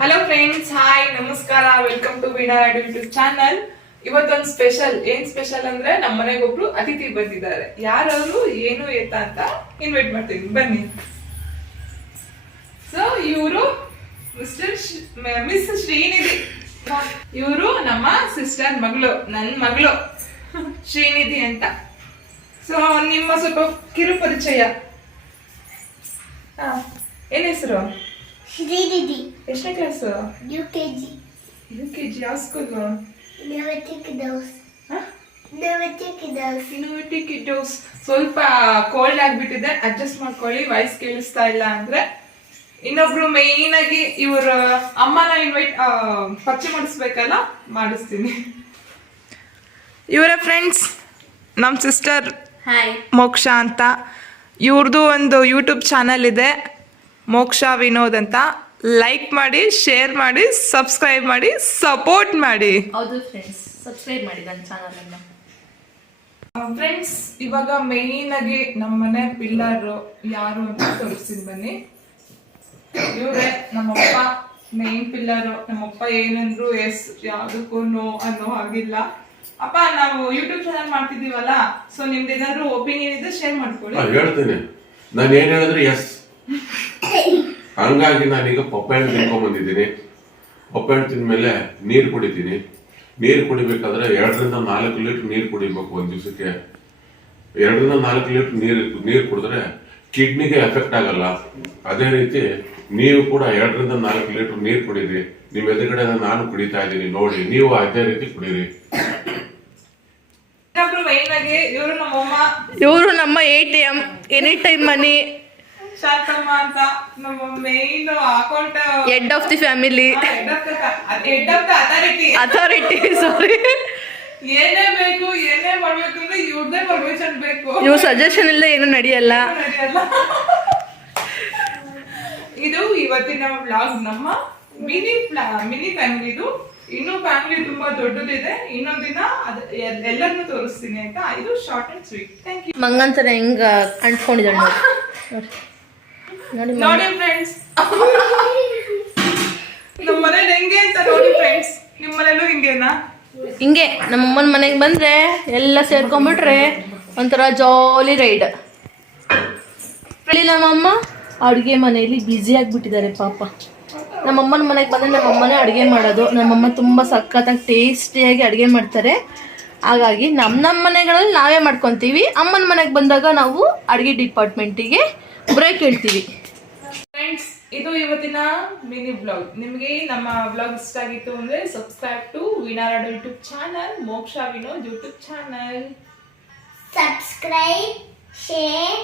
Hello friends, hi, ನಮಸ್ಕಾರ. Welcome to Veena YouTube channel. ಇವತ್ತೊಂದು special. ಏನ್ ಸ್ಪೆಷಲ್ ಅಂದ್ರೆ ನಮ್ಮ ಮನೆಗೊಬ್ರು ಅತಿಥಿ ಬಂದಿದ್ದಾರೆ. ಯಾರವರು, ಏನು ಎತ್ತ ಅಂತ ಇನ್ವೈಟ್ ಮಾಡ್ತೀನಿ, ಬನ್ನಿ. ಸೊ ಇವರು ಮಿಸ್ ಶ್ರೀನಿಧಿ. ಇವರು ನಮ್ಮ ಸಿಸ್ಟರ್ ಮಗಳು, ನನ್ನ ಮಗಳು ಶ್ರೀನಿಧಿ ಅಂತ. ಸೊ ನಿಮ್ಮ ಸ್ವಲ್ಪ ಕಿರು ಪರಿಚಯ. ಏನ್ ಹೆಸರು? ಶ್ರೀನಿಧಿ. ಎಷ್ಟನೇ ಕ್ಲಾಸು? ಯುಕೆಜಿ. ಯಾವ ಸ್ಕೂಲು? ಇನೋವೇಟಿವ್ ಕಿಡ್ಡೋಸ್. ಸ್ವಲ್ಪ ಕೋಲ್ಡ್ ಆಗ್ಬಿಟ್ಟಿದೆ, ಅಡ್ಜಸ್ಟ್ ಮಾಡ್ಕೊಳ್ಳಿ. ವಾಯ್ಸ್ ಕೇಳಿಸ್ತಾ ಇಲ್ಲ ಅಂದ್ರೆ. ಇನ್ನೊಬ್ರು ಮೇನ್ ಆಗಿ ಇವ್ರ ಅಮ್ಮನ ಪರಿಚಯ ಮಾಡಿಸ್ಬೇಕಲ್ಲ, ಮಾಡಿಸ್ತೀನಿ. ಇವರ ಫ್ರೆಂಡ್ಸ್ ನಮ್ಮ ಸಿಸ್ಟರ್ ಮೋಕ್ಷ ಅಂತ. ಇವ್ರದ್ದು ಒಂದು ಯೂಟ್ಯೂಬ್ ಚಾನಲ್ ಇದೆ, ಮೋಕ್ಷ ವಿನೋದ್ ಅಂತ. ಲೈಕ್ ಮಾಡಿ, ಶೇರ್ ಮಾಡಿ, ಸಬ್ಸ್ಕ್ರೈಬ್ ಮಾಡಿ, ಸಪೋರ್ಟ್ ಮಾಡಿ. ಹೌದು ಫ್ರೆಂಡ್ಸ್, ಸಬ್ಸ್ಕ್ರೈಬ್ ಮಾಡಿ ನನ್ನ ಚಾನಲ್ ಅನ್ನು. ಫ್ರೆಂಡ್ಸ್, ಇವಾಗ ಮೇನ್ ಆಗಿ ನಮ್ಮನೆ ಪಿಲ್ಲರ್ ಯಾರು ಅಂತ ತೋರಿಸ್ತೀನಿ ಬನ್ನಿ. ಇವರೇ ನಮ್ಮಪ್ಪ, ಮೇನ್ ಪಿಲ್ಲರ್. ನಮ್ಮಪ್ಪ ಏನಂದ್ರು ಎಸ್, ಯಾವ್ದಕ್ಕೂ ನೋ ಅನ್ನೋ ಹಾಗಿಲ್ಲ. ಅಪ್ಪ, ನಾವು ಯೂಟ್ಯೂಬ್ ಚಾನಲ್ ಮಾಡ್ತಿದೀವಲ್ಲ, ಸೊ ನಿಮ್ದು ಏನಾದ್ರು ಒಪಿನಿಯನ್ ಇದ್ರೆ ಶೇರ್ ಮಾಡ್ಕೊಳ್ಳಿ. ಹೇಳ್ತೀನಿ, ನಾನು ಏನ್ ಹೇಳಿದ್ರೆ ಎಸ್. ಹಂಗಾಗಿ ನಾನೀಗ ಪಪ್ಪಾಯಣ್ಣು ತಿನ್ಕೊಂಡ್ ಬಂದಿದ್ದೀನಿ. ಪಪ್ಪಾಯಣ್ಣು ತಿಂದ್ಮೇಲೆ ನೀರು ಕುಡಿತೀನಿ. ನೀರು ಕುಡಿಬೇಕಾದ್ರೆ 2 ರಿಂದ 4 ಲೀಟರ್ ನೀರು ಕುಡಿಬೇಕು ಒಂದ್ ದಿವಸಕ್ಕೆ. 2 ರಿಂದ 4 ಲೀಟರ್ ನೀರು ಕುಡಿದ್ರೆ ಕಿಡ್ನಿಗೆ ಎಫೆಕ್ಟ್ ಆಗಲ್ಲ. ಅದೇ ರೀತಿ ನೀವು ಕೂಡ 2 ರಿಂದ 4 ಲೀಟರ್ ನೀರು ಕುಡೀರಿ. ನಿಮ್ ಎದುರುಗಡೆ ನಾನು ಕುಡಿತಾ ಇದ್ದೀನಿ, ನೋಡಿ, ನೀವು ಅದೇ ರೀತಿ ಕುಡೀರಿ. ಇವರು ನಮ್ಮ ATM, any time money, Shantamma ಅಂತ ನಮ್ಮ main account head of the family, head of the authority. Sorry, ಏನೇ ಬೇಕು, ಏನೇ ಮಾಡ್ಬೇಕು ಅಂದ್ರೆ ಇವ್ರದೇ ಪರ್ಮಿಷನ್ ಬೇಕು. ಇವ್ರ ಸಜೆಷನ್ ಇಲ್ಲ ಏನು ನಡೆಯಲ್ಲ. ಇದು ಇವತ್ತಿನ ವ್ಲಾಗ್, ನಮ್ಮ ಮಿನಿ ಫ್ಯಾಮಿಲಿದು. ಇನ್ನು ಫ್ಯಾಮಿಲಿ ತುಂಬಾ ದೊಡ್ಡದಿದೆ. ಇನ್ನೊಂದ್ ದಿನ ಎಲ್ಲರನ್ನು ತೋರಿಸ್ತೀನಿ ಆಯ್ತಾ. ಇದು short and sweet. Thank you. ಮಂಗಂತರ ಹೆಂಗ ಅಂಟ್ಕೊಂಡಿದ್ದಾಳೆ ನೋಡಿ ನೋಡಿ ಫ್ರೆಂಡ್ಸ್, ನಮ್ಮ ಮನೇಲಿ ಹೆಂಗೆ ಅಂತ ನೋಡಿ ಫ್ರೆಂಡ್ಸ್. ನಿಮ್ಮ ಮನೇಲೂ ಹಿಂಗೇನಾ? ಹಿಂಗೆ ನಮ್ಮಮ್ಮನ ಮನೆಗೆ ಬಂದ್ರೆ ಎಲ್ಲ ಸೇರ್ಕೊಂಡ್ಬಿಟ್ರೆ ಒಂಥರ ಜಾಲಿ ರೈಡ್. ನಮ್ಮಮ್ಮ ಅಡುಗೆ ಮನೆಯಲ್ಲಿ ಬ್ಯುಸಿ ಆಗಿಬಿಟ್ಟಿದ್ದಾರೆ ಪಾಪ. ನಮ್ಮಮ್ಮನ ಮನೆಗೆ ಬಂದರೆ ನಮ್ಮಮ್ಮನೇ ಅಡುಗೆ ಮಾಡೋದು. ನಮ್ಮಮ್ಮ ತುಂಬ ಸಖತ್ತಾಗಿ ಟೇಸ್ಟಿಯಾಗಿ ಅಡುಗೆ ಮಾಡ್ತಾರೆ. ಹಾಗಾಗಿ ನಮ್ಮ ಮನೆಗಳಲ್ಲಿ ನಾವೇ ಮಾಡ್ಕೊತೀವಿ. ಅಮ್ಮನ ಮನೆಗೆ ಬಂದಾಗ ನಾವು ಅಡುಗೆ ಡಿಪಾರ್ಟ್ಮೆಂಟಿಗೆ ಬ್ರೇಕ್ ಹೇಳ್ತೀವಿ. ಫ್ರೆಂಡ್ಸ್, ಇದು ಇವತ್ತಿನ ಮಿನಿ ಬ್ಲಾಗ್. ನಿಮಗೆ ನಮ್ಮ ಬ್ಲಾಗ್ ಇಷ್ಟ ಆಗಿತ್ತು ಅಂದ್ರೆ subscribe to Veena YouTube channel, Moksha Vinod YouTube channel. Subscribe, share